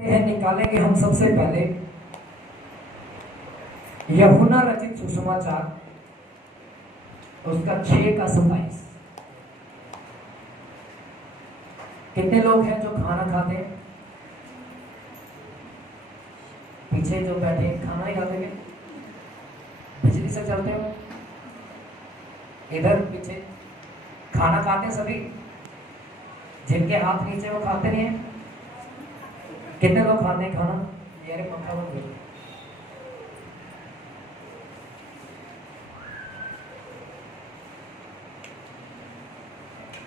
निकालेंगे हम सबसे पहले यूहन्ना रचित सुसमाचार उसका 6:27। कितने लोग हैं जो खाना खाते हैं? पीछे जो बैठे खाना ही खाते हैं, बिजली से चलते हो, इधर पीछे खाना खाते हैं सभी। जिनके हाथ नीचे वो खाते नहीं है। कितने लोग खाते हैं खाना? यार पंखा बंद करो।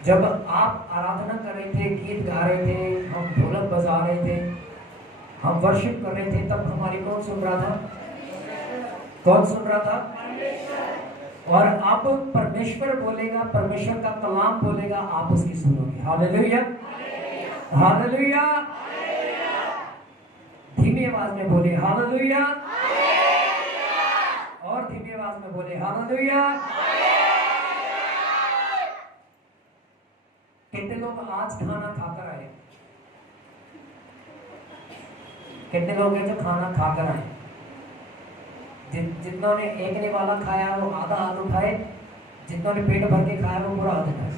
जब आप आराधना कर रहे थे, गीत गा रहे थे, हम ढोलक बजा रहे थे, हम वर्शिप कर रहे थे, तब हमारी कौन सुन रहा था? कौन सुन रहा था? और अब परमेश्वर बोलेगा, परमेश्वर का कलाम बोलेगा, आप उसकी सुनोगे। Hallelujah, hallelujah. धीमी आवाज में बोले हालेलुया, और धीमी आवाज में बोले हालेलुया। कितने लोग आज खाना खाकर आए? कितने लोग हैं जो खाना खाकर आए? जितनों ने एक ने वाला खाया वो आधा हाथ उठाए, जितनों ने पेट भर के खाया वो पूरा हाथ उठाए।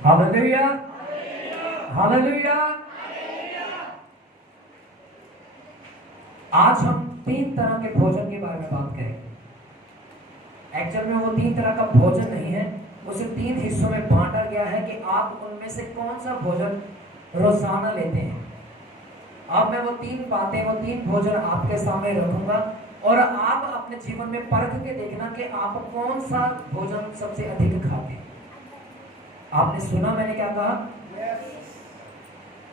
Hallelujah, hallelujah. आज हम 3 तरह के भोजन के बारे में बात करेंगे। एक्चुअल में वो 3 तरह का भोजन नहीं है, उसे 3 हिस्सों में बांटा गया है कि आप उनमें से कौन सा भोजन रोजाना लेते हैं। अब मैं वो 3 बातें, वो 3 भोजन आपके सामने रखूंगा और आप अपने जीवन में परख के देखना कि आप कौन सा भोजन सबसे अधिक खाते हैं। आपने सुना मैंने क्या कहा?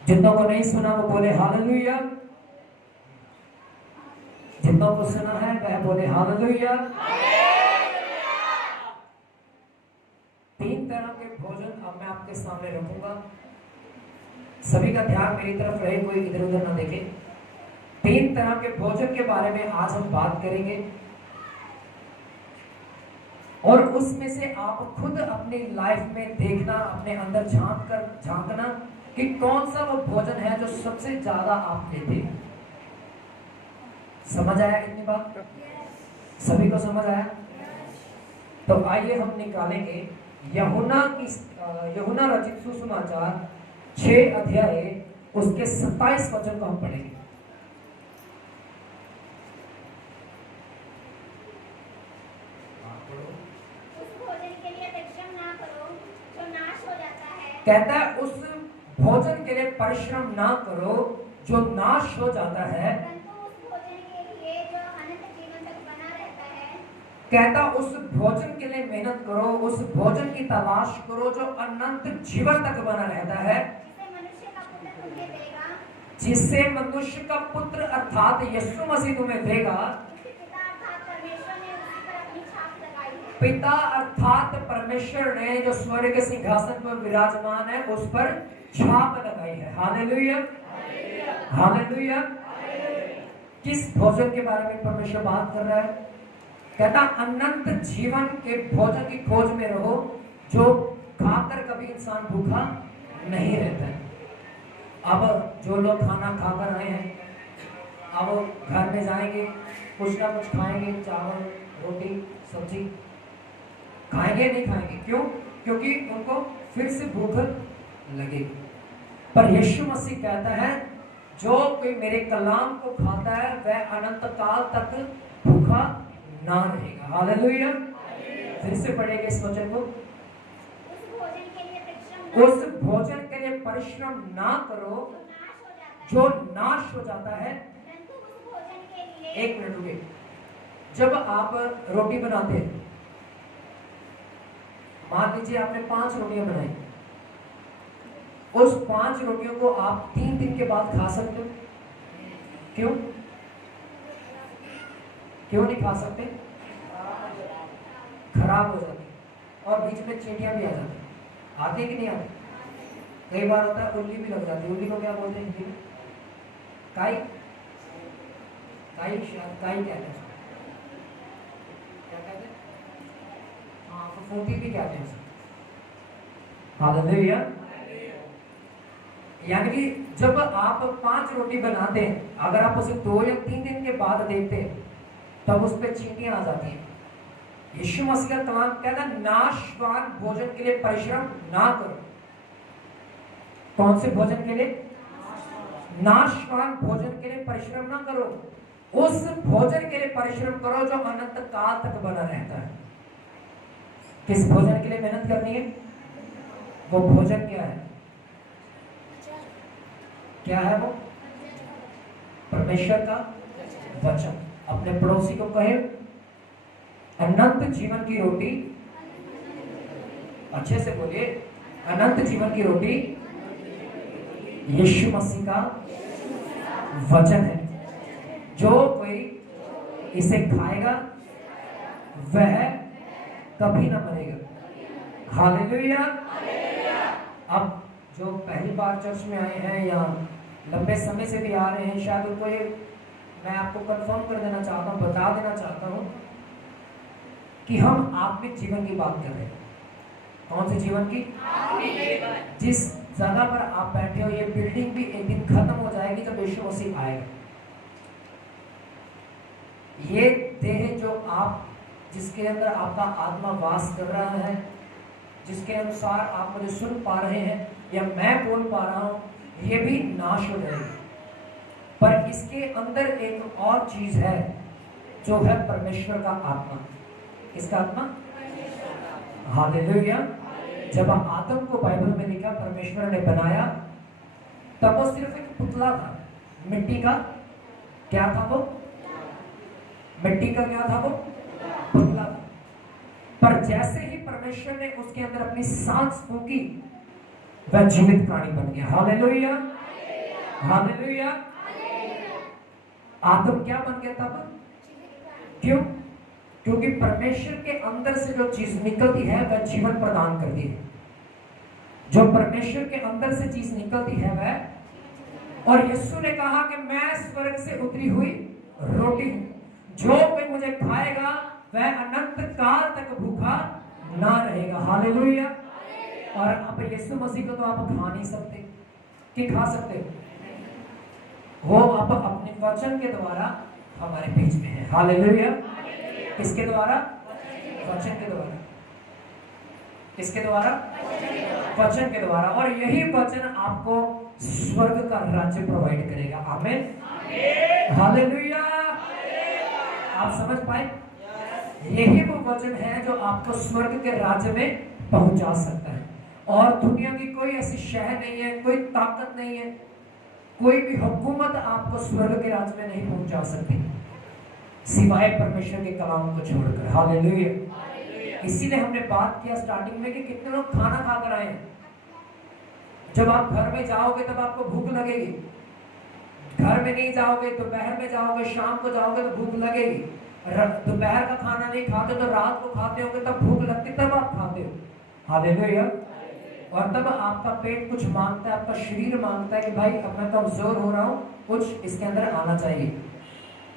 जितनों को नहीं सुना वो बोले हालेलुया, जितनों को सुना है वह बोले हालेलुया। 3 तरह के भोजन अब मैं आपके सामने रखूंगा। सभी का ध्यान मेरी तरफ रहे, कोई इधर उधर ना देखे। 3 तरह के भोजन के बारे में आज हम बात करेंगे और उसमें से आप खुद अपनी लाइफ में देखना, अपने अंदर झांकना कि कौन सा वो भोजन है जो सबसे ज्यादा आप लेते हैं। समझ आया इतनी बात? सभी को समझ आया? तो आइए हम निकालेंगे यूहन्ना रचित सुसमाचार 6 अध्याय उसके 27 वचन को हम पढ़ेंगे। उस भोजन के लिए परिश्रम ना करो जो नाश हो जाता है। कहता है उस भोजन के लिए परिश्रम ना करो जो नाश हो जाता है, परंतु उस भोजन के लिए जो अनंत जीवन तक बना रहता है। कहता उस भोजन के लिए मेहनत करो, उस भोजन की तलाश करो जो अनंत जीवन तक बना रहता है, जिससे मनुष्य का पुत्र अर्थात यीशु मसीह तुम्हें देगा। पिता अर्थात परमेश्वर ने जो स्वर्ग के सिंहासन पर विराजमान है उस पर छाप लगाई है। Hallelujah, hallelujah. किस भोजन के बारे में परमेश्वर बात कर रहा है? कहता अनंत जीवन के भोजन की खोज में रहो जो खाकर कभी इंसान भूखा नहीं रहता है। अब जो लोग खाना खाकर आए हैं, अब घर में जाएंगे, कुछ ना कुछ खाएंगे, चावल रोटी सब्जी खाएंगे, नहीं खाएंगे। क्यों? क्योंकि उनको फिर से भूख लगेगी। पर यीशु मसीह कहता है जो कोई मेरे कलाम को खाता है वह अनंत काल तक भूखा ना रहेगा। हालेलुया। फिर से पढ़ेंगे इस वचन को। उस भोजन के लिए परिश्रम ना करो जो नाश हो जाता है। एक मिनट रुके। जब आप रोटी बनाते हैं, मान लीजिए आपने 5 रोटियां बनाई, उस 5 रोटियों को आप 3 दिन के बाद खा सकते हो। क्यों? क्यों नहीं खा सकते? खराब हो जाती और बीच में चींटियां भी आ जाती। आती कि नहीं आती? कई बार होता है उल्ली भी लग जाती है। उल्ली को क्या बोलते हैं हिंदी में? काई, काई काई कहते हैं। क्या कहते हैं? हाँ, फफूंदी भी कहते हैं। हालेलुया। यानी कि जब आप 5 रोटी बनाते हैं, अगर आप उसे 2 या 3 दिन के बाद देखते हैं तब उस पर चींटियां आ जाती हैं। यीशु मसीह का कलाम कहता है नाशवान भोजन के लिए परिश्रम ना करो। कौन से भोजन के लिए? नाशवान भोजन के लिए परिश्रम ना करो, उस भोजन के लिए परिश्रम करो जो अनंत काल तक बना रहता है। किस भोजन के लिए मेहनत करनी है? वो भोजन क्या है? क्या है वो? परमेश्वर का वचन। अपने पड़ोसी को कहे अनंत जीवन की रोटी, अच्छे से बोलिए, अनंत जीवन की रोटी यीशु मसीह का वचन है। जो कोई इसे खाएगा वह कभी ना मरेगा। हालेलुया। अब जो पहली बार चर्च में आए हैं या लंबे समय से भी आ रहे हैं, शायद उनको ये मैं आपको कंफर्म कर देना चाहता हूँ, बता देना चाहता हूँ कि हम आत्मिक जीवन की बात कर रहे हैं। कौन से जीवन की? जिस जगह पर आप बैठे हो, ये बिल्डिंग भी एक दिन खत्म हो जाएगी जब यीशु मसीह आएगा। ये देह जो आप, जिसके अंदर आपका आत्मा वास कर रहा है, जिसके अनुसार आप मुझे सुन पा रहे हैं या मैं बोल पा रहा हूं, ये भी नाश हो जाएगी। पर इसके अंदर एक और चीज है जो है परमेश्वर का आत्मा। किसका आत्मा? हालेलुया। जब आदम को बाइबल में लिखा परमेश्वर ने बनाया, तब वो सिर्फ एक पुतला था, मिट्टी का। क्या था वो? मिट्टी का क्या था वो? पुतला था। पर जैसे ही परमेश्वर ने उसके अंदर अपनी सांस फूंकी, वह जीवित प्राणी बन गया। Hallelujah, hallelujah. आदम क्या बन गया तब? क्यों? क्योंकि परमेश्वर के अंदर से जो चीज निकलती है वह जीवन प्रदान करती है। जो परमेश्वर के अंदर से चीज निकलती है वह, और यीशु ने कहा कि मैं स्वर्ग से उतरी हुई रोटी हूं, जो कोई मुझे खाएगा वह अनंत काल तक भूखा ना रहेगा। हालेलुया। और अब यीशु मसीह को तो आप खा नहीं सकते, कि खा सकते? वो अब अपने वचन के द्वारा हमारे बीच में है। हालेलुया। किसके द्वारा? वचन के द्वारा। किसके द्वारा? वचन के द्वारा। और यही वचन आपको स्वर्ग का राज्य प्रोवाइड करेगा। आमीन, हालेलुया। आप समझ पाए? यही वो वचन है जो आपको स्वर्ग के राज्य में पहुंचा सकता है। और दुनिया की कोई ऐसी शहर नहीं है, कोई ताकत नहीं है, कोई भी हुकूमत आपको स्वर्ग के राज्य में नहीं पहुंचा सकती सिवाय परमेश्वर के कलाम को छोड़कर। हालेलुया। इसीलिए हमने बात किया स्टार्टिंग में कि कितने लोग खाना खाकर आए हैं। जब आप घर में जाओगे तब आपको भूख लगेगी, घर में नहीं जाओगे, दोपहर में जाओगे, शाम को जाओगे तो भूख लगेगी। दोपहर का खाना नहीं खाते तो रात को खाते होगे, तब भूख लगती, तब आप खाते हो। हालेलुया। और तब आपका पेट कुछ मांगता है, आपका शरीर मांगता है कि भाई अब मैं कमजोर हो रहा हूं, कुछ इसके अंदर आना चाहिए।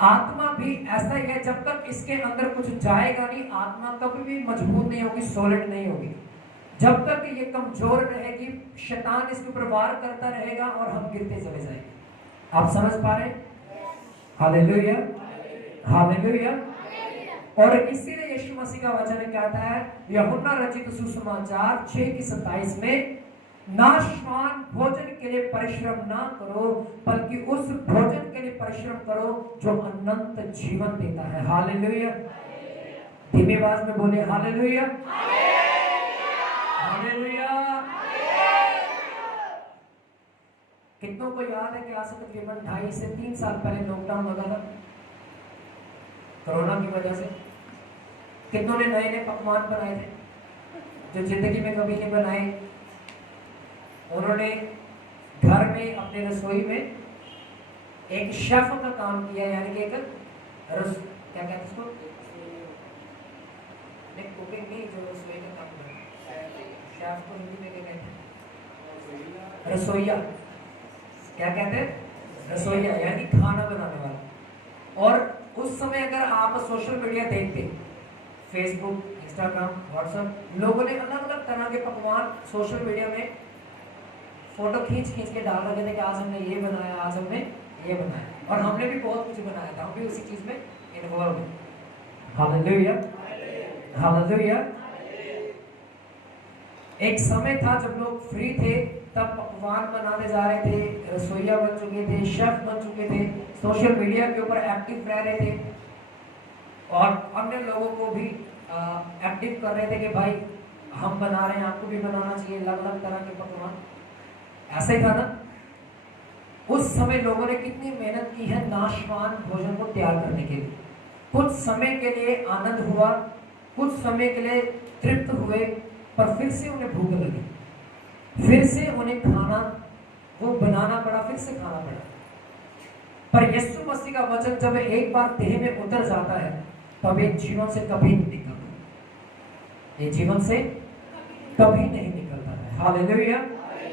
आत्मा भी ऐसा ही है, जब तक इसके अंदर कुछ जाएगा नहीं, आत्मा कभी भी मजबूत नहीं होगी, सॉलिड नहीं होगी। जब तक ये कमजोर रहेगी, शैतान इसके ऊपर वार करता रहेगा और हम गिरते चले जाएंगे। आप समझ पा रहे? Hallelujah, hallelujah. और इसीलिए यीशु मसीह का वचन कहता है यूहन्ना रचित सुसमाचार 6:27 में, नाशवान भोजन के लिए परिश्रम ना करो, बल्कि उस भोजन के लिए परिश्रम करो जो अनंत जीवन देता है। हालेलुया। धीमी आवाज में बोले हालेलुया, हालेलुया। कितनों को याद है कि आज से तकरीबन 2.5 से 3 साल पहले लॉकडाउन लगा था कोरोना की वजह से? कितनों ने नए नए पकवान बनाए थे जो जिंदगी में कभी नहीं बनाए? उन्होंने घर में अपने रसोई में एक शेफ का काम किया, यानी कि एक क्या कहते हैं उसको, कुकिंग नहीं, जो रसोई का काम करता है, शेफ को हिंदी में क्या कहते हैं? रसोइया। क्या कहते हैं? रसोइया, यानी खाना बनाने वाला। और उस समय अगर आप सोशल मीडिया देखते, फेसबुक, इंस्टाग्राम, व्हाट्सएप, लोगों ने अलग अलग तरह के पकवान सोशल मीडिया में फोटो खींच खींच के डाल रखे थे कि आज हमने ये बनाया, आज हमने ये बनाया, और हमने भी बहुत कुछ बनाया था, हम भी उसी चीज में इन्वॉल्व हैं। Hallelujah, hallelujah. एक समय था जब लोग फ्री थे, तब पकवान बनाने जा रहे थे, रसोइया बन चुके थे, शेफ बन चुके थे, सोशल मीडिया के ऊपर एक्टिव रह रहे थे, और अन्य लोगों को भी एक्टिव कर रहे थे कि भाई हम बना रहे हैं, आपको भी बनाना चाहिए अलग अलग तरह के पकवान। ऐसे ही था ना, उस समय लोगों ने कितनी मेहनत की है नाशवान भोजन को तैयार करने के लिए। कुछ समय के लिए आनंद हुआ, कुछ समय के लिए तृप्त हुए, पर फिर से उन्हें भूख लगी, फिर से उन्हें खाना वो बनाना पड़ा, फिर से खाना पड़ा। पर यीशु मसीह का वचन जब एक बार देह में उतर जाता है, तब ये जीवन से कभी नहीं निकलता, ये जीवन से कभी नहीं निकलता है। हालेलुया।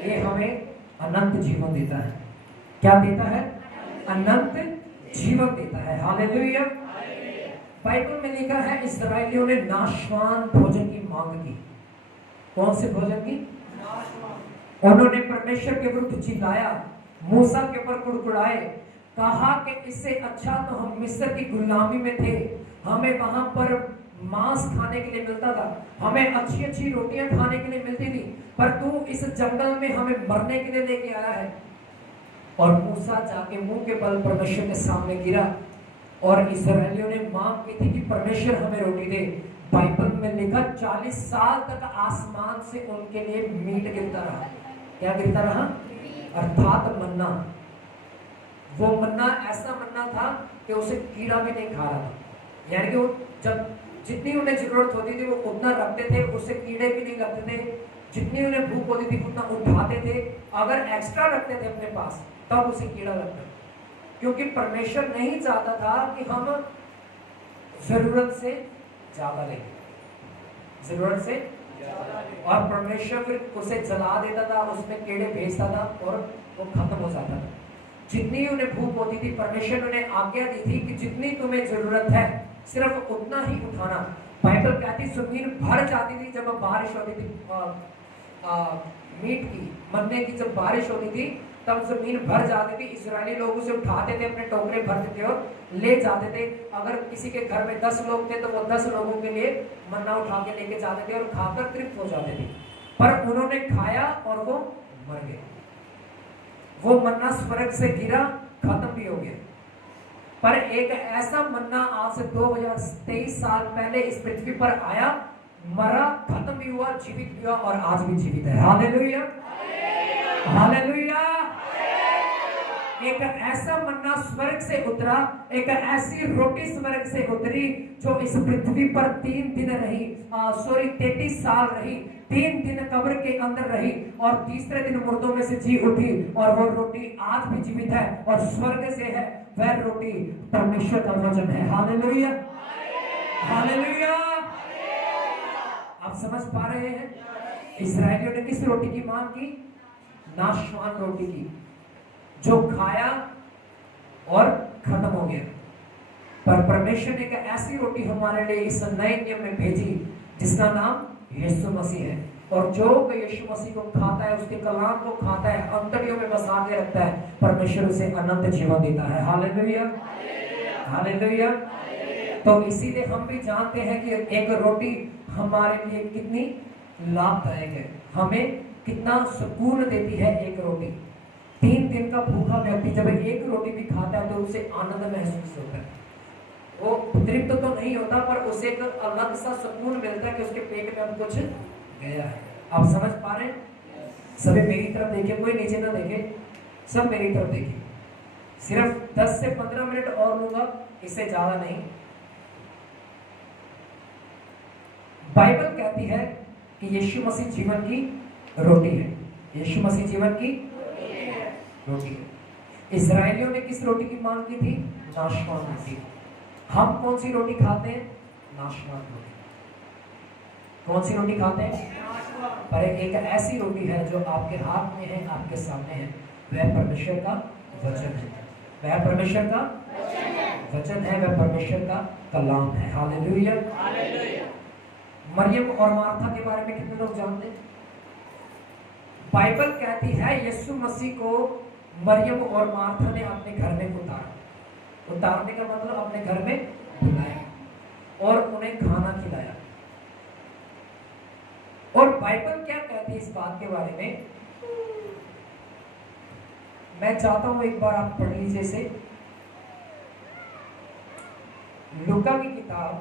ये हमें अनंत जीवन देता है। क्या देता है? अनंत जीवन देता है। हालेलुया। बाइबल में लिखा है इस्राएलियों ने नाशवान भोजन की मांग की। कौन से भोजन की? उन्होंने परमेश्वर के विरुद्ध चिल्लाया, मूसा के ऊपर कुड़कुड़ाए, कहा कि इससे अच्छा तो हम मिस्र की गुलामी में थे, हमें वहां पर मांस खाने के लिए मिलता था, हमें अच्छी अच्छी रोटियां खाने के लिए मिलती थी, पर तू इस जंगल में हमें मरने के लिए लेके आया है। और मूसा जाके मुंह के बल परमेश्वर के सामने गिरा, और इस्राएलियों ने मांग की थी कि परमेश्वर हमें रोटी दे। बाइबल में लिखा 40 साल तक आसमान से उनके लिए मीट गिरता रहा। क्या गिरता रहा? अर्थात मन्ना। वो मन्ना ऐसा मन्ना था कि उसे कीड़ा भी नहीं खा रहा था, यानी कि वो जब जितनी उन्हें जरूरत होती थी वो उतना रखते थे, उससे कीड़े भी नहीं लगते थे, जितनी उन्हें भूख होती थी उतना उठाते थे, अगर एक्स्ट्रा रखते थे अपने पास तब उसे कीड़ा लगता, क्योंकि परमेश्वर नहीं चाहता था कि हम जरूरत से ज्यादा लें, जरूरत से। और परमेश्वर फिर उसे जला देता था, उसमें कीड़े भेजता था और वो खत्म हो जाता था। जितनी उन्हें भूख होती थी परमेश्वर ने आज्ञा दी थी कि जितनी तुम्हें जरूरत है सिर्फ उतना ही उठाना। बाइबल कहती जमीन भर जाती थी जब बारिश होती थी, मीट की, मन्ने की जब बारिश होती थी तब जमीन भर जाती थी। इस्राएली लोग उसे उठाते थे, अपने टोकरे भरते थे और ले जाते थे। अगर किसी के घर में 10 लोग थे तो वो 10 लोगों के लिए मन्ना उठा के लेके जाते थे और खाकर तृप्त हो जाते थे। पर उन्होंने खाया और वो मर गए। वो मन्ना स्वर्ग से गिरा, खत्म भी हो गया। पर एक ऐसा मन्ना आज से 2023 साल पहले इस पृथ्वी पर आया, मरा, खत्म भी हुआ, जीवित भी हुआ और आज भी जीवित है। Hallelujah, hallelujah. एक ऐसा मन्ना स्वर्ग से उतरा, एक ऐसी रोटी स्वर्ग से उतरी जो इस पृथ्वी पर 3 दिन रही, 33 साल रही, 3 दिन कब्र के अंदर रही और तीसरे दिन मुर्दों में से जी उठी। और वो रोटी आज भी जीवित है और स्वर्ग से है। वह रोटी परमेश्वर का वचन है। Hallelujah, hallelujah. आप समझ पा रहे हैं? इस्राएलियों ने किस रोटी की मांग की? नाशवान रोटी की, जो खाया और खत्म हो गया। पर परमेश्वर ने एक ऐसी रोटी हमारे लिए इस नए नियम में भेजी जिसका नाम यीशु मसीह है। और जो यीशु मसीह को खाता है, उसके कलाम को खाता है, अंतड़ियों में बसा के रखता है, परमेश्वर उसे अनंत जीवन देता है। Hallelujah, hallelujah. तो इसीलिए हम भी जानते हैं कि एक रोटी हमारे लिए कितनी लाभदायक है, हमें कितना सुकून देती है एक रोटी। 3 दिन का भूखा व्यक्ति जब एक रोटी भी खाता है तो उसे आनंद महसूस होता है। वो तृप्त तो नहीं होता पर उसे एक अलग सा सुकून मिलता है कि उसके पेट में अब कुछ गया है। आप समझ पा रहे हैं? सभी मेरी तरफ देखिए, कोई नीचे ना देखे, सब मेरी तरफ देखिए। सिर्फ 10 से 15 मिनट और लूंगा, इससे ज्यादा नहीं। बाइबल कहती है कि यीशु मसीह जीवन की रोटी है। यीशु मसीह जीवन की रोटी है। इस्राएलियों ने किस रोटी की मांग की थी? नाशवान रोटी। हम कौन सी रोटी खाते हैं? नाशवान रोटी। कौन सी रोटी खाते हैं? पर एक ऐसी रोटी है जो आपके हाथ में है, आपके सामने है, वह परमेश्वर का वचन है। वह परमेश्वर का वचन है, वह परमेश्वर का कलाम है। Hallelujah, hallelujah. मरियम और मार्था के बारे में कितने लोग जानते हैं? बाइबल कहती है यीशु मसीह को मरियम और मार्था ने अपने घर में उतारा। उतारने का मतलब अपने घर में बुलाया और उन्हें खाना खिलाया। और बाइबल क्या कहती है इस बात के बारे में, मैं चाहता हूं एक बार आप पढ़ लीजिए से लूका की किताब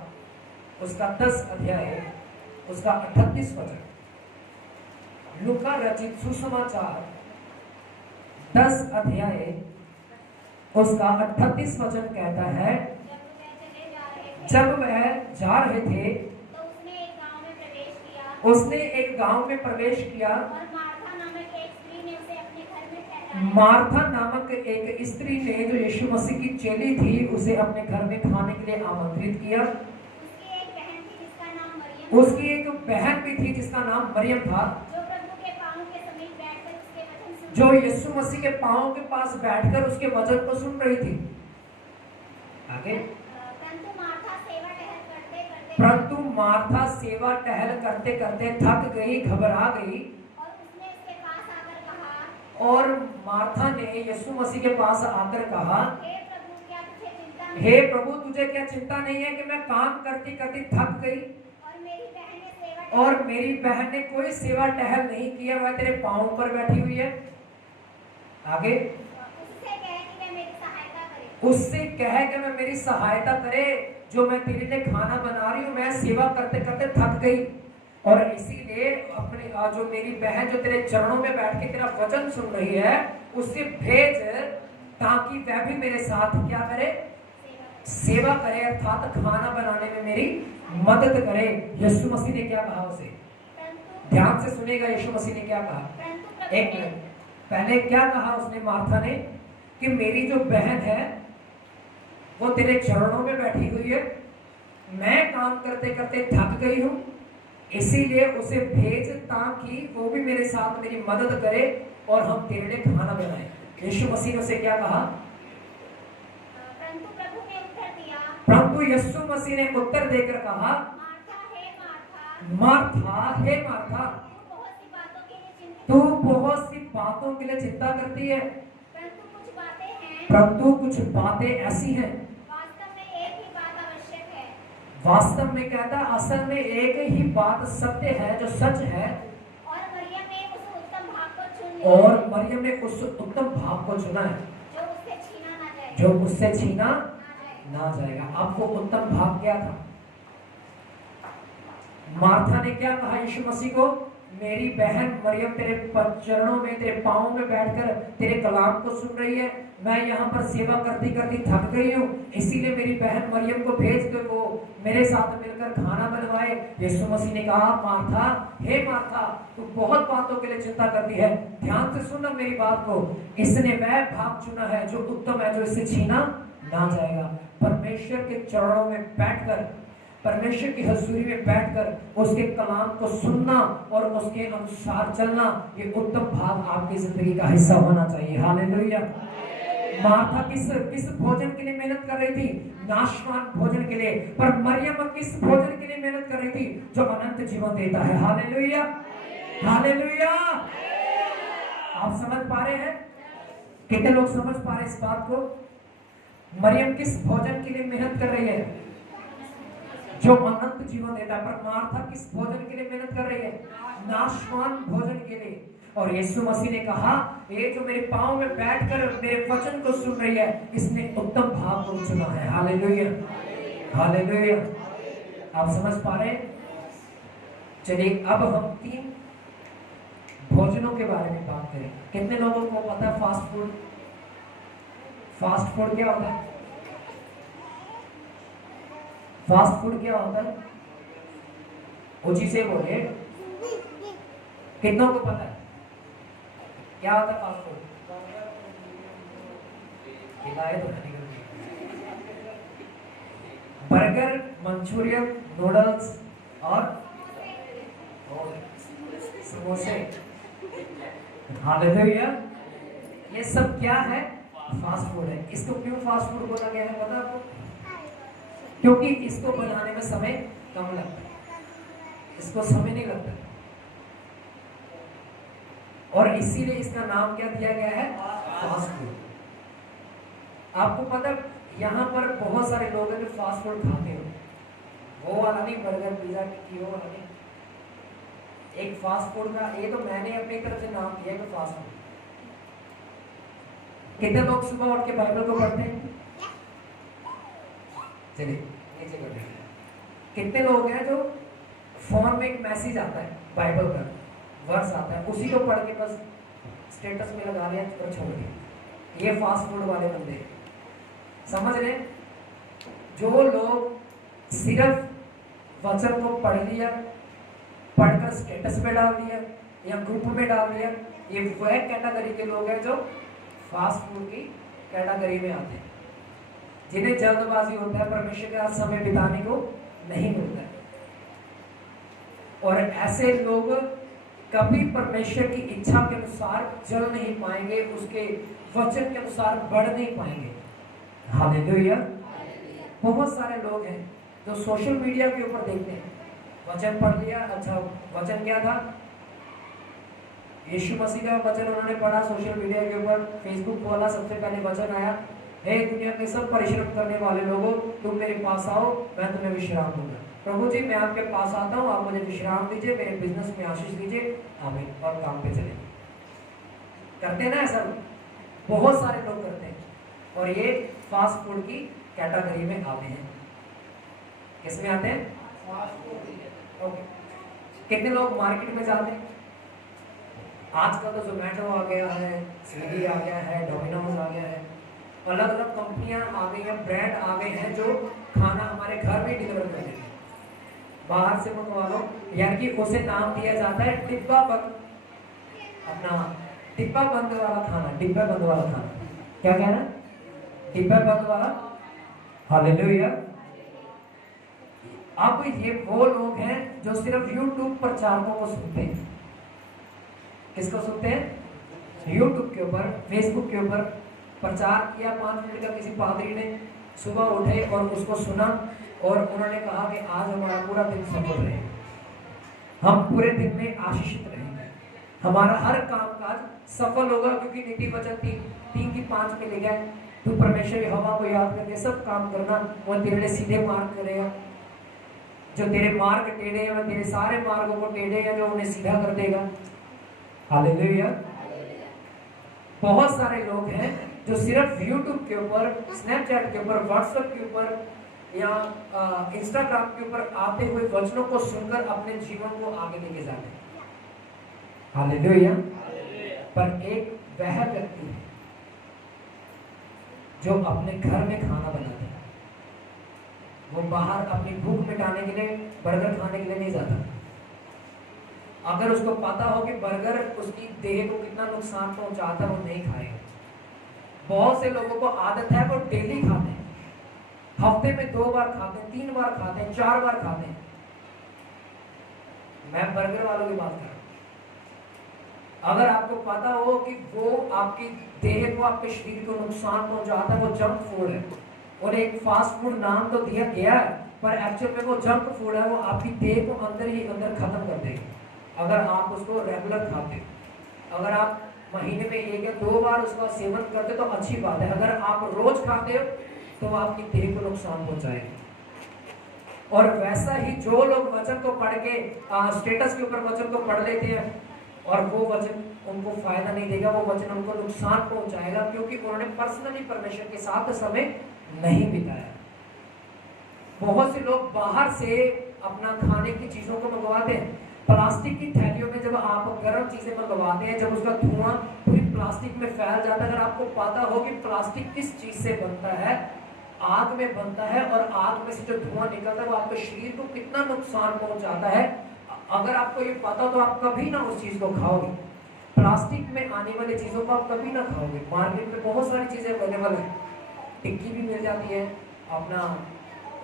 उसका 10 अध्याय उसका 38 वचन। लूका रचित सुसमाचार 10 अध्याय उसका 38 वचन कहता है, जब वह जा रहे थे तो उसने एक गांव में प्रवेश किया उसने एक गांव में प्रवेश किया और मार्था नामक एक स्त्री ने उसे अपने घर में ठहराया। मार्था नामक एक स्त्री ने जो यीशु मसीह की चेली थी उसे अपने घर में खाने के लिए आमंत्रित किया। उसकी एक बहन थी जिसका नाम मरियम उसकी एक बहन भी थी जिसका नाम मरियम था, जो प्रभु के पांव के समीप बैठकर उसके वचन सुन जो यीशु मसीह के पांव के पास बैठकर उसके वचन को सुन रही थी। आगे, परंतु मार्था परंतु मार्था सेवा टहल करते करते सेवा टहल करते करते थक गई, घबरा गई। और उसने उसके पास आकर कहा, और मार्था ने यीशु मसीह के पास आकर कहा, हे प्रभु क्या तुझे चिंता हे प्रभु तुझे क्या चिंता नहीं नहीं है कि मैं काम करती करती थक गई और मेरी बहन ने कोई सेवा टहल नहीं किया, वह तेरे पांव पर बैठी हुई है। आगे, उससे कहे कि मैं मेरी सहायता करे। जो मैं तेरे लिए खाना बना रही हूँ, मैं सेवा करते करते थक गई और इसीलिए अपने जो मेरी बहन जो तेरे चरणों में बैठ के तेरा वचन सुन रही है उसे भेज, ताकि वह भी मेरे साथ क्या करे, सेवा करे, अर्थात खाना बनाने में मेरी मदद करे। यीशु मसीह ने क्या कहा उसे, ध्यान से सुनेगा, यीशु मसीह ने क्या कहा। एक मिनट पहले क्या कहा उसने, मार्था ने, कि मेरी जो बहन है वो तेरे चरणों में बैठी हुई है, मैं काम करते करते थक गई हूं, इसीलिए उसे भेज ताकि वो भी मेरे साथ मेरी मदद करे और हम तेरे लिए खाना बनाए। यीशु मसीह ने उसे क्या कहा, परंतु प्रभु ने उत्तर दिया, परंतु यीशु मसीह ने उत्तर देकर कहा, मार्था हे मार्था, तू बहुत सी बातों के लिए चिंता करती है, परंतु कुछ बातें ऐसी हैं, वास्तव में एक ही बात आवश्यक है। वास्तव में कहता है असल में एक ही बात सत्य है जो सच है, और मरियम ने उस उत्तम भाग को चुन लिया और मरियम ने उस उत्तम भाग को चुना है जो उससे छीना ना जाए। जो उससे छीना ना जाएगा। अब वो उत्तम भाग क्या था, मार्था ने क्या कहा यीशु मसीह को, मेरी बहन मरियम तेरे चरणों में, तेरे पांव में बैठकर तेरे कलाम को सुन रही है, मैं यहाँ पर सेवा करती करती थक गई हूँ, इसीलिए मेरी बहन मरियम को भेज दो, वो मेरे साथ मिलकर खाना बनवाए। यीशु मसीह ने कहा, मार्था हे मार्था, तू बहुत बातों के लिए चिंता करती है, ध्यान से सुनना मेरी बात को, इसने वह भाग चुना है जो उत्तम है, जो इससे छीना ना जाएगा। परमेश्वर के चरणों में बैठकर, परमेश्वर की हजूरी में बैठकर उसके कलाम को सुनना और उसके अनुसार चलना, ये उत्तम भाग आपकी जिंदगी का हिस्सा होना चाहिए। हालेलुया। मार्था किस भोजन के लिए मेहनत कर रही थी, नाशवान भोजन के लिए, पर मरियम किस भोजन के लिए मेहनत कर रही थी, जो अनंत जीवन देता है। Hallelujah, hallelujah. आप समझ पा रहे हैं, कितने लोग समझ पा रहे हैं इस बात को। मरियम किस भोजन के लिए मेहनत कर रही है, जो अनंत जीवन देता है, पर मार्था किस भोजन के लिए मेहनत कर रही है, नाशवान भोजन के लिए। और यीशु मसीह ने कहा, ये जो मेरे पांव में बैठकर मेरे वचन को सुन रही है, इसने उत्तम भाग को चुना है। Hallelujah, hallelujah. आप समझ पा रहे हैं। चलिए अब हम 3 भोजनों के बारे में बात करें। कितने लोगों को पता है फास्ट फूड, फास्ट फूड क्या होता है, फास्ट फूड क्या होता है, ऊंची से बोले, कितनों को पता है क्या होता है फास्ट फूड, हिदायत तो नहीं करती। बर्गर, मंचूरियन, नूडल्स और समोसे, हालेलुया, ये सब क्या है, फास्ट फूड है। इसको क्यों फास्ट फूड बोला गया है पता है आपको, क्योंकि इसको बनाने में समय कम लगता है, इसको समय नहीं लगता। और इसीलिए इसका नाम क्या दिया गया है, फास्ट फूड। आपको पता है यहाँ पर बहुत सारे लोग हैं जो फास्ट फूड खाते हो, वो वाला नहीं, बर्गर पिज्जा की वो वाला नहीं, एक फास्ट फूड का, ये तो मैंने अपनी तरफ से नाम दिया है फास्ट फूड। कितने लोग सुबह उठ के बाइबल को पढ़ते हैं? चलिए नीचे करते हैं। कितने लोग हैं जो फोन में एक मैसेज आता है, बाइबल का वर्स आता है, उसी को पढ़ के बस स्टेटस में लगा दिया और छोड़ दिया? ये फास्ट फूड वाले बंदे समझ रहे। जो लोग सिर्फ वचन को पढ़ लिया, पढ़कर स्टेटस पे डाल दिया या ग्रुप में डाल दिया, ये वह कैटेगरी के लोग हैं जो फास्ट फूड की कैटेगरी में आते हैं, जिन्हें जल्दबाजी होता है, परमेश्वर के साथ समय बिताने को नहीं मिलता है। और ऐसे लोग कभी परमेश्वर की इच्छा के अनुसार चल नहीं पाएंगे, उसके वचन के अनुसार बढ़ नहीं पाएंगे। हालेलुया। बहुत सारे लोग हैं जो सोशल मीडिया के ऊपर देखते हैं, वचन पढ़ लिया, अच्छा वचन क्या था, यीशु मसीह का वचन उन्होंने पढ़ा सोशल मीडिया के ऊपर, फेसबुक खोला, सबसे पहले वचन आया, हे दुनिया के सब परिश्रम करने वाले लोगों, तुम मेरे पास आओ, मैं तुम्हें विश्राम दूंगा। प्रभु जी मैं आपके पास आता हूँ, आप मुझे विश्राम दीजिए, मेरे बिजनेस में आशीष दीजिए, आमीन, और काम पे चले। करते हैं ना ऐसा, बहुत सारे लोग करते हैं, और ये फास्ट फूड की कैटेगरी में आते हैं। किस में आते हैं? Fast food. ओके। कितने लोग मार्केट में जाते हैं? आजकल तो जोमेटो आ गया है, स्विगी आ गया है, डोमिनोज आ गया है, अलग अलग कंपनियां आ गई हैं, ब्रांड आ गए हैं जो खाना हमारे घर में डिलीवर कर देते हैं। बाहर से मंगवा लो, यानी कि उसे नाम दिया जाता है डिब्बा बंद, अपना डिब्बा बंद वाला खाना, डिब्बा बंद वाला खाना। क्या कहना? डिब्बा बंद वाला। हालेलुया। अब ये वो लोग हैं जो सिर्फ यूट्यूब प्रचारकों को सुनते हैं। किसको सुनते हैं? यूट्यूब के ऊपर, फेसबुक के ऊपर प्रचार किया 5 मिनट का किसी पादरी ने, सुबह उठे और उसको सुना और उन्होंने कहा कि आज हमारा पूरा दिन सफल रहे, हम पूरे दिन में आशीषित रहेंगे, हमारा हर काम काज सफल होगा, क्योंकि नीति वचन 3:5 में लिखा है, तू परमेश्वर की हवा को याद करके सब काम करना, वो तेरे लिए सीधे मार्ग करेगा, जो तेरे मार्ग टेढ़े हैं वह तेरे सारे मार्गों को टेढ़े हैं, जो उन्हें सीधा कर देगा। हालेलुया। बहुत सारे लोग हैं जो सिर्फ YouTube के ऊपर, स्नैपचैट के ऊपर, व्हाट्सएप के ऊपर या इंस्टाग्राम के ऊपर आते हुए वचनों को सुनकर अपने जीवन को आगे लेके जाते हैं। हालेलुया। पर एक वह व्यक्ति है जो अपने घर में खाना बनाते हैं, वो बाहर अपनी भूख मिटाने के लिए, बर्गर खाने के लिए नहीं जाता। अगर उसको पता हो कि बर्गर उसकी देह को कितना नुकसान पहुंचाता है, वो नहीं खाएगा। बहुत से लोगों को आदत है वो डेली खाते हैं, हफ्ते में 2 बार खाते हैं, 3 बार खाते हैं, 4 बार खाते हैं। मैं बर्गर वालों की बात कर रहा हूं। अगर आपको पता हो कि वो आपकी देह को, आपके शरीर को नुकसान पहुंचाता है, वो जंक फूड है, और एक फास्ट फूड नाम तो दिया गया है, पर एक्चुअल में वो जंक फूड है, वो आपकी देह को अंदर ही अंदर खत्म कर देगा अगर आप उसको रेगुलर खाते हो। अगर आप महीने में 1 या 2 बार उसका सेवन करते तो अच्छी बात है, अगर आप रोज खाते हो तो आपकी देह को नुकसान पहुंचाएगा। और वैसा ही जो लोग वचन को पढ़ के स्टेटस के ऊपर वचन को पढ़ लेते हैं और वो वचन उनको फायदा नहीं देगा, वो वचन उनको नुकसान पहुंचाएगा, क्योंकि उन्होंने पर्सनली परमेश्वर के साथ समय नहीं बिताया। बहुत से लोग बाहर से अपना खाने की चीजों को मंगवाते हैं, प्लास्टिक की थैलियों में जब आप गर्म चीजें मंगवाते हैं, जब उसका धुआं पूरी प्लास्टिक में फैल जाता है। अगर आपको पता हो कि प्लास्टिक किस चीज से बनता है, आग में बनता है, और आग में से जो धुआं निकलता है वो आपके शरीर को कितना नुकसान पहुंचाता है, अगर आपको ये पता तो आप कभी ना उस चीज को खाओगे। प्लास्टिक में आने वाली चीजों को आप कभी ना खाओगे। मार्केट में बहुत सारी चीजें अवेलेबल है, टिक्की भी मिल जाती है, अपना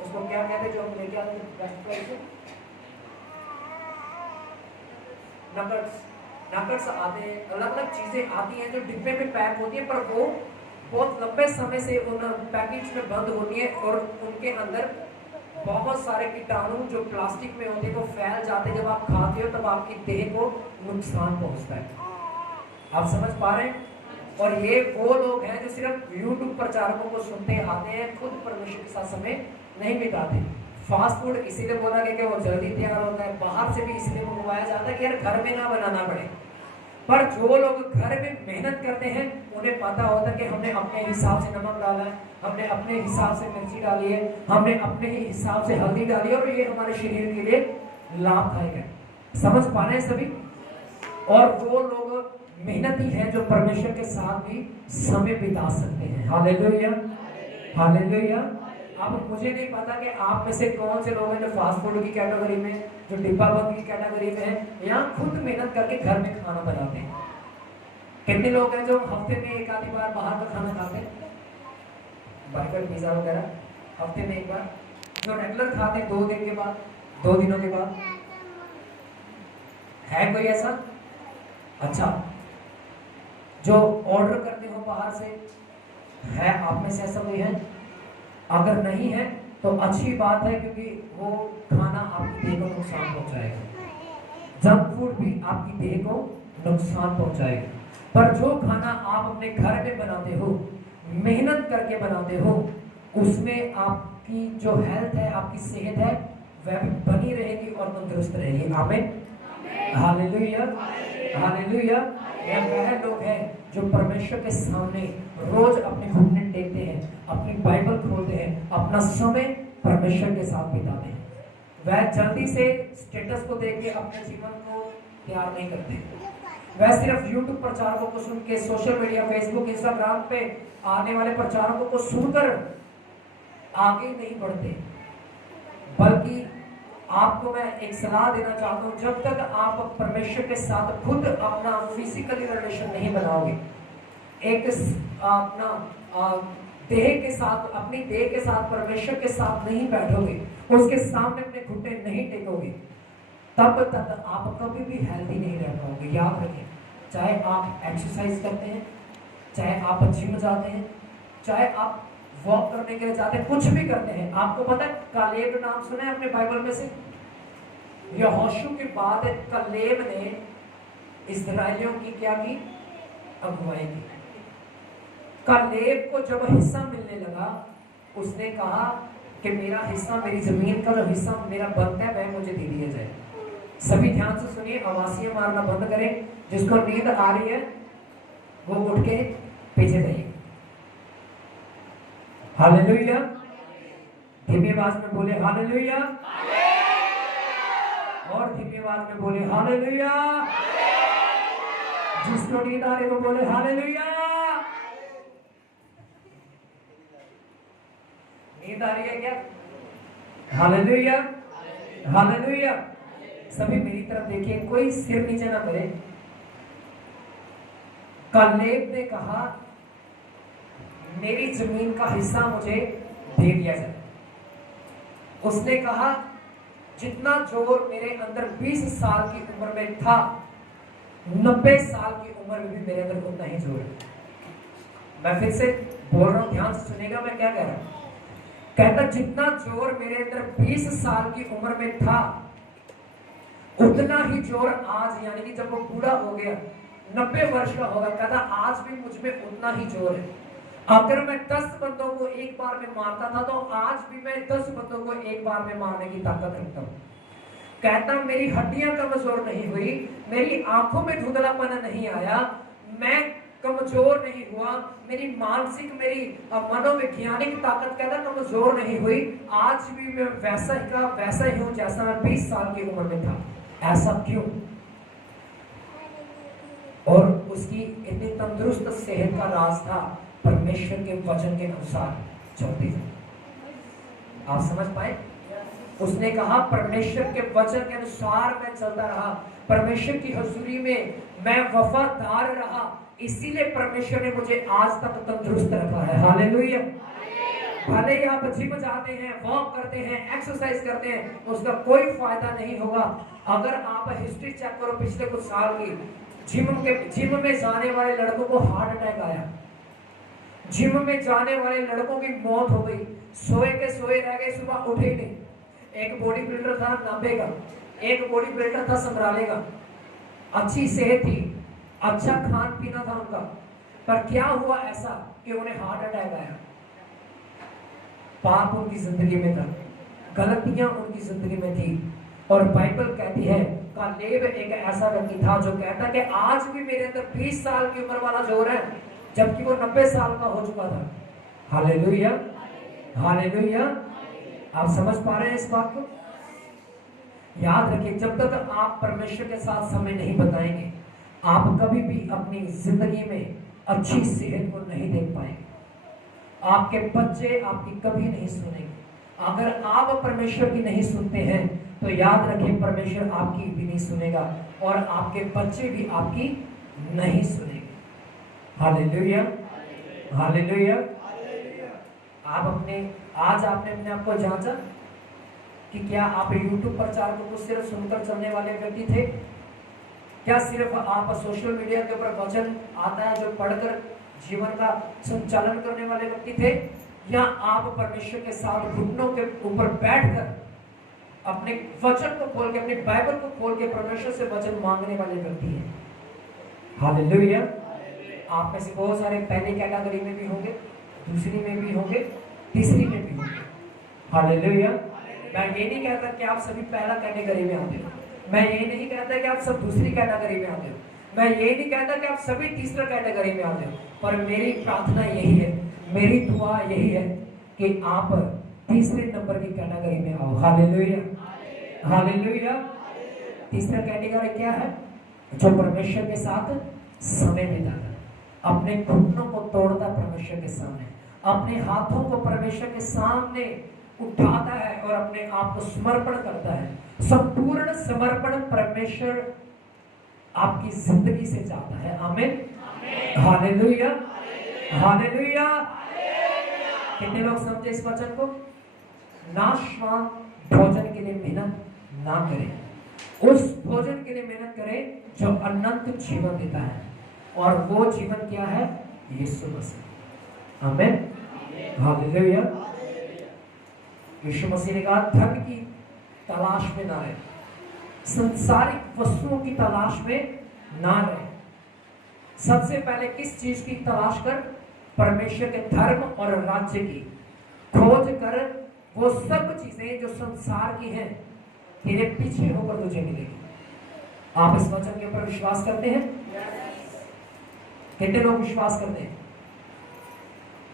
उसको क्या कहते हैं जो हम लेके आते हैं, नगट्स आते हैं, अलग अलग चीजें आती हैं जो डिब्बे में पैक होती है, पर वो बहुत लंबे समय से उन पैकेज में बंद होती है और उनके अंदर बहुत सारे कीटाणु जो प्लास्टिक में होते हैं वो फैल जाते हैं। जब आप खाते हो तब आपकी देह को नुकसान पहुंचता है। आप समझ पा रहे हैं? और ये वो लोग हैं जो सिर्फ यूट्यूब प्रचारकों को सुनते आते हैं, खुद परमेश्वर के साथ समय नहीं बिताते। फास्ट फूड इसीलिए बोला गया कि वो जल्दी तैयार होता है, बाहर से भी इसलिए मंगवाया जाता है कि यार घर में ना बनाना पड़े। पर जो लोग घर में मेहनत करते हैं उन्हें पता होता है कि हमने अपने हिसाब से नमक डाला है, हमने अपने हिसाब से मिर्ची डाली है, हमने अपने ही हिसाब से हल्दी डाली है, और ये हमारे शरीर के लिए लाभदायक है। समझ पा रहे हैं सभी? और वो लोग मेहनती हैं जो परमेश्वर के साथ भी समय बिता सकते हैं। Hallelujah, hallelujah. अब मुझे नहीं पता कि आप में से कौन से लोग हैं जो फास्ट फूड की कैटेगरी में, जो डिब्बा बंद की कैटेगरी में है, या खुद मेहनत करके घर में खाना बनाते हैं। कितने लोग हैं जो हफ्ते में एक आधी बार बाहर का खाना खाते हैं, बर्गर पिज्जा वगैरह, हफ्ते में एक बार, जो रेगुलर खाते हैं 2 दिन के बाद, 2 दिनों के बाद? है कोई ऐसा? अच्छा, जो ऑर्डर करते हो बाहर से, है आप में से ऐसा कोई है? अगर नहीं है तो अच्छी बात है, क्योंकि वो खाना आपकी देह को नुकसान पहुंचाएगा। जंक फूड भी आपकी देह को नुकसान पहुंचाएगा। पर जो खाना आप अपने घर में बनाते हो, मेहनत करके बनाते हो, उसमें आपकी जो हेल्थ है, आपकी सेहत है, वह भी बनी रहेगी और तंदुरुस्त रहेगी। आमीन, हालेलुया, हालेलुया। यह वह लोग हैं जो परमेश्वर के सामने रोज अपने घुटने टेकते हैं, अपनी बाइबल खोलते हैं, अपना समय परमेश्वर के साथ बिताते हैं। वह जल्दी से स्टेटस को देख के अपने जीवन को तैयार नहीं करते। वह सिर्फ यूट्यूब प्रचारकों को सुन के, सोशल मीडिया, फेसबुक, इंस्टाग्राम पे आने वाले प्रचारकों को सुनकर आगे नहीं बढ़ते। बल्कि आपको मैं एक सलाह देना चाहता हूं, जब तक आप परमेश्वर के साथ खुद अपना फिजिकली रिलेशन नहीं बनाओगे, एक अपना देह के साथ, अपनी देह के साथ परमेश्वर के साथ नहीं बैठोगे, उसके सामने अपने घुटने नहीं टेकोगे, तब तक आप कभी भी हेल्दी नहीं रह पाओगे। याद रखें, चाहे आप एक्सरसाइज करते हैं, चाहे आप जिम जाते हैं, चाहे आप वॉक करने के लिए जाते हैं, कुछ भी करते हैं। आपको पता है कालेब नाम सुना है अपने बाइबल में से? यहोशू के बाद कालेब ने इस्राएलियों की क्या की? अगुवाई की। कालेब को जब हिस्सा मिलने लगा, उसने कहा कि मेरा हिस्सा, मेरी जमीन का जो हिस्सा मेरा बनता है, वह मुझे दे दिया जाए। सभी ध्यान से सुनिए, आवाज़ें मारना बंद करें। जिसको नींद आ रही है वो उठ के पीछे जाइए। हालेलुया, धीमी आवाज में बोले हालेलुया, और धीमी आवाज में बोले हालेलुया। जिसको नींद आ रही है वो बोले हालेलुया। नींद आ रही है क्या? Hallelujah, hallelujah. सभी मेरी तरफ देखिए, कोई सिर नीचे ना करे। कालेब ने कहा मेरी जमीन का हिस्सा मुझे दे दिया जाए। उसने कहा जितना जोर मेरे अंदर 20 साल की उम्र में था, 90 साल की उम्र में भी मेरे अंदर उतना ही जोर है। मैं फिर से बोल रहा हूं, ध्यान से सुनेगा मैं क्या कह रहा हूं। कहता जितना जोर मेरे अंदर 20 साल की उम्र में था, उतना ही जोर आज, यानी कि जब वो बूढ़ा हो गया, 90 वर्ष का होगा, कहता आज भी मुझ में उतना ही जोर है। अगर मैं 10 बंदों को एक बार में मारता था, तो आज भी मैं 10 बंदों को एक बार में मारने की ताकत रखता हूँ। कहता मेरी हड्डियां कमजोर नहीं हुई, मेरी आंखों में धुंधलापन नहीं आया, मैं कमजोर नहीं हुआ, मेरी मानसिक, मेरी मनोवैज्ञानिक ताकत कहता कमजोर नहीं हुई। आज भी मैं वैसा ही का वैसा ही हूं जैसा मैं 20 साल की उम्र में था। ऐसा क्यों? और उसकी इतनी तंदुरुस्त सेहत का राज था परमेश्वर के वचन के अनुसार चलते थे। आप समझ पाए? उसने कहा परमेश्वर के वचन के अनुसार मैं चलता रहा, परमेश्वर की हजूरी में मैं वफादार रहा, इसीलिए परमेश्वर ने मुझे आज तक तंदुरुस्त रखा है। हालेलुया। भले ही आप जिम जाते हैं, वॉक करते हैं, एक्सरसाइज करते हैं, उसका कोई फायदा नहीं होगा अगर आप हिस्ट्री चेक करो पिछले कुछ साल की। जिम में जाने वाले लड़कों को हार्ट अटैक आया, जिम में जाने वाले लड़कों की मौत हो गई, सोए के सोए रह गए, सुबह उठे ही नहीं। एक बॉडी बिल्डर था नाभे का, एक बॉडी बिल्डर था समराले का, अच्छी सेहत थी, अच्छा खान पीना था उनका, पर क्या हुआ ऐसा कि उन्हें हार्ट अटैक आया। पाप उनकी जिंदगी में था, गलतियां उनकी जिंदगी में थी। और बाइबल कहती है कालेब एक ऐसा व्यक्ति था जो कहता कि आज भी मेरे अंदर 20 साल की उम्र वाला जोर है, जबकि वो 90 साल का हो चुका था। Hallelujah, hallelujah. आप समझ पा रहे हैं इस बात को? याद रखिए, जब तक आप परमेश्वर के साथ समय नहीं बताएंगे, आप कभी भी अपनी जिंदगी में अच्छी सेहत को नहीं देख पाएंगे। आपके बच्चे आपकी कभी नहीं सुनेंगे। अगर आप परमेश्वर की नहीं सुनते हैं तो याद रखिए परमेश्वर आपकी भी नहीं सुनेगा और आपके बच्चे भी आपकी नहीं सुनेंगे। Hallelujah, hallelujah. आप आज आपने अपने आप को जांचा कि क्या आप यूट्यूब प्रचारकों को सिर्फ सुनकर चलने वाले व्यक्ति थे? क्या सिर्फ आप सोशल मीडिया के ऊपर वचन आता है जो पढ़कर जीवन का संचालन करने वाले व्यक्ति थे? या आप परमेश्वर के साथ घुटनों के ऊपर बैठकर अपने वचन को खोल के, अपनी बाइबल को खोल के परमेश्वर से वचन मांगने वाले व्यक्ति हैं? हालेलुया। आप में से बहुत सारे पहली कैटेगरी में भी होंगे, दूसरी में भी होंगे, तीसरी में भी होंगे। हालेलुया। मैं ये नहीं कहता कि आप सभी पहला कैटेगरी में आते हो, मैं ये नहीं कहता कि आप सब दूसरी कैटेगरी में आते हो, मैं ये नहीं कहता कि आप सभी तीसरा कैटेगरी में आते हो, पर मेरी प्रार्थना यही है, मेरी दुआ यही है कि आप तीसरे नंबर की कैटेगरी में आओ। Hallelujah, hallelujah. तीसरा कैटेगरी क्या है? जो परमेश्वर के साथ समय बिताता, अपने घुटनों को तोड़ता परमेश्वर के सामने, अपने हाथों को परमेश्वर के सामने उठाता है और अपने आप को समर्पण करता है। संपूर्ण समर्पण परमेश्वर आपकी जिंदगी से चाहता है। आमीन, हालेलुया, हालेलुया। कितने लोग समझे इस वचन को? नाशवान भोजन के लिए मेहनत ना करें, उस भोजन के लिए मेहनत करें जो अनंत जीवन देता है, और वो जीवन क्या है? यीशु मसीह। आमीन, हालेलुया। यीशु मसीह ने कहा धन की तलाश में ना रहे, संसारिक वस्तुओं की तलाश में ना रहे। सबसे पहले किस चीज की तलाश कर? परमेश्वर के धर्म और राज्य की खोज कर। वो सब चीजें जो संसार की हैं तेरे पीछे होकर तुझे मिलेगी। आप इस वचन के ऊपर विश्वास करते हैं? कितने लोग विश्वास करते हैं?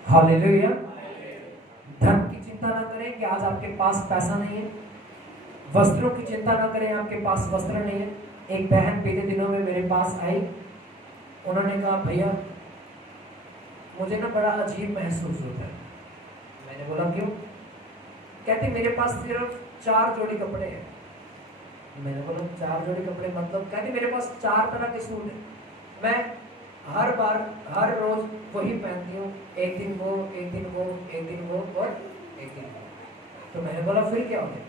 हालेलुया। धन की चिंता ना करें कि आज आपके पास पैसा नहीं है, वस्त्रों की चिंता ना करें आपके पास वस्त्र नहीं है। एक बहन बीते दिनों में मेरे पास आई, उन्होंने कहा भैया मुझे ना बड़ा अजीब महसूस होता है। मैंने बोला क्यों? कहती मेरे पास सिर्फ 4 जोड़ी कपड़े हैं। मैंने बोला 4 जोड़ी कपड़े मतलब? कहती मेरे पास 4 तरह के सूट हैं, मैं हर बार हर रोज वही पहनती हूँ, एक दिन वो, एक दिन वो, एक दिन वो और एक दिन वो। तो मैंने बोला फिर क्या हो गया?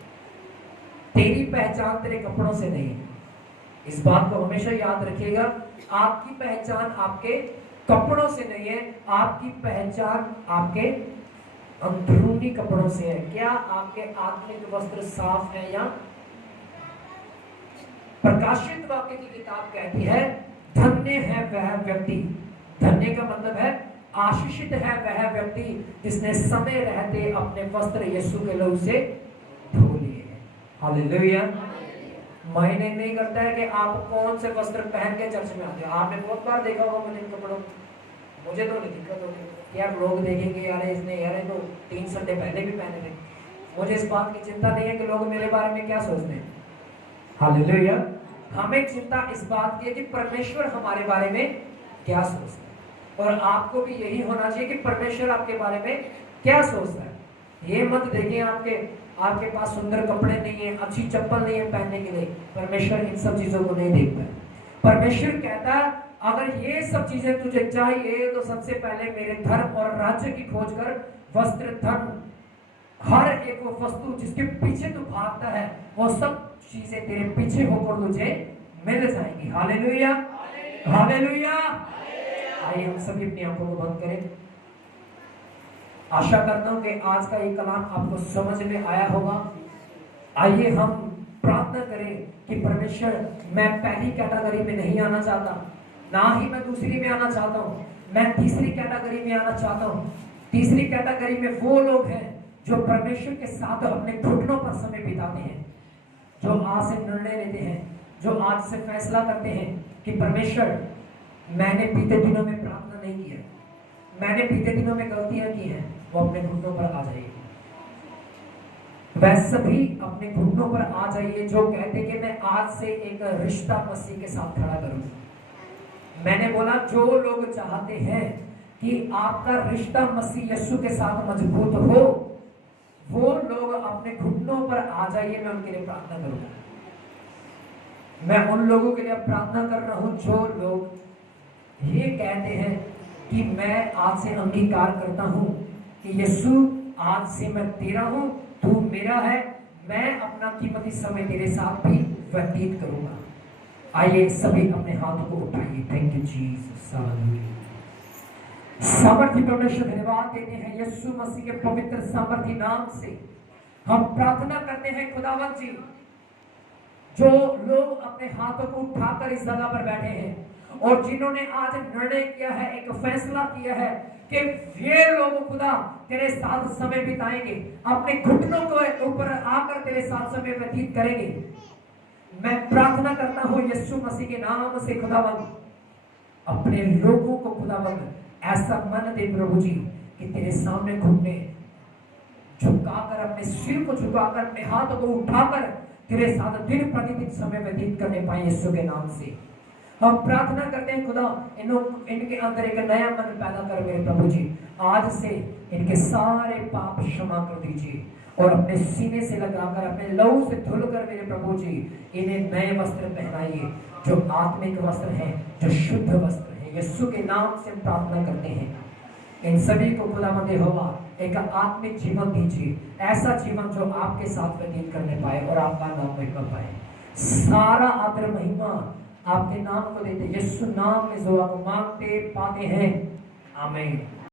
तेरी पहचान तेरे कपड़ों से नहीं है। इस बात को हमेशा याद रखिएगा, आपकी पहचान आपके कपड़ों से नहीं है, आपकी पहचान आपके अंदरूनी कपड़ों से है। क्या आपके आत्मिक वस्त्र साफ है? या प्रकाशित वाक्य की किताब कहती है धन्य है वह व्यक्ति, धन्य का मतलब है आशीषित है वह व्यक्ति जिसने समय रहते अपने वस्त्र यीशु के लहू से धो लिए हैं। हालेलुया। मायने नहीं करता है कि आप कौन से वस्त्र पहन के चर्च में आते हो। आपने बहुत बार देखा होगा मुझे इन कपड़ों, मुझे तो नहीं दिक्कत होती यार, लोग देखेंगे यार इसने यार तो 3 संडे पहले भी पहने थे। मुझे इस बात की चिंता नहीं है कि लोग मेरे बारे में क्या सोचते हैं। हालेलुया। हमें चिंता इस बात की है कि परमेश्वर हमारे बारे में क्या सोचता है, और आपको भी यही होना चाहिए कि परमेश्वर आपके बारे में क्या सोचता है। ये मत देखिए आपके पास सुंदर कपड़े नहीं है, अच्छी चप्पल नहीं है पहनने के लिए, परमेश्वर इन सब चीजों को नहीं देखता है। परमेश्वर कहता है अगर ये सब चीजें तुझे चाहिए तो सबसे पहले मेरे धर्म और राज्य की खोज कर। वस्त्र, धन, हर एक वो वस्तु जिसके पीछे तू भागता है वो सब चीजें तेरे पीछे होकर तुझे मिल जाएंगी। Hallelujah, hallelujah. आइए हम सभी अपनी आंखों को बंद करें। आशा करता हूं कि आज का ये कलाम आपको समझ में आया होगा। आइए हम प्रार्थना करें कि परमेश्वर मैं पहली कैटेगरी में नहीं आना चाहता, ना ही मैं दूसरी में आना चाहता हूँ, मैं तीसरी कैटेगरी में आना चाहता हूँ। तीसरी कैटेगरी में वो लोग हैं जो परमेश्वर के साथ अपने घुटनों पर समय बिताते हैं, जो आज से निर्णय लेते हैं, जो आज से फैसला करते हैं कि परमेश्वर, मैंने बीते दिनों में प्रार्थना नहीं किया, मैंने बीते दिनों में गलतियां की हैं, वो अपने घुटनों पर आ जाइए। वह सभी अपने घुटनों पर आ जाइए जो कहते कि मैं आज से एक रिश्ता मसीह के साथ खड़ा करूं। मैंने बोला जो लोग चाहते हैं कि आपका रिश्ता मसीह यीशु के साथ मजबूत हो, वो लोग अपने घुटनों पर आ जाइए। मैं उनके लिए प्रार्थना करूंगा। मैं उन लोगों के लिए प्रार्थना कर रहा हूं जो लोग ये कहते हैं कि मैं आज से अंगीकार करता हूं कि यीशु आज से मैं तेरा हूं, तू मेरा है, मैं अपना कीमती समय तेरे साथ भी व्यतीत करूंगा। आइए सभी अपने हाथों को उठाइए। Thank you Jesus. सामर्थी परमेश्वर धन्यवाद देते हैं यीशु मसीह के पवित्र सामर्थी नाम से हम प्रार्थना करते हैं खुदावंद जी, जो लोग अपने हाथों को उठाकर इस जगह पर बैठे हैं और जिन्होंने आज निर्णय किया है, एक फैसला किया है कि ये लोग खुदा तेरे साथ समय बिताएंगे, अपने घुटनों के ऊपर आकर तेरे साथ समय व्यतीत करेंगे। मैं प्रार्थना करता हूं यीशु मसीह के नाम से खुदावंद, अपने लोगों को खुदावंद ऐसा मन दे प्रभु जी कि तेरे सामने घुटने झुकाकर, अपने सिर को झुकाकर, अपने हाथों को उठाकर तेरे साथ दिन प्रतिदिन समय व्यतीत करने पाए यीशु के नाम से। हम प्रार्थना करते हैं खुदा, इनके अंदर एक नया मन पैदा कर मेरे प्रभु जी। आज से इनके सारे पाप क्षमा कर दीजिए और अपने सीने से लगाकर, अपने लहू से धुलकर मेरे प्रभु जी इन्हें नए वस्त्र पहनाइए, जो आत्मिक वस्त्र हैं, जो शुद्ध वस्त्र हैं। यीशु के नाम से हम प्रार्थना करते हैं। इन सभी को खुदावंद यहोवा एक आत्मिक जीवन दीजिए, ऐसा जीवन जो आपके साथ व्यतीत करने पाए और आपका नाम महिमा पाए। सारा आदर महिमा आपके नाम को देते यीशु नाम में जो आप मांगते पाते हैं, आमीन।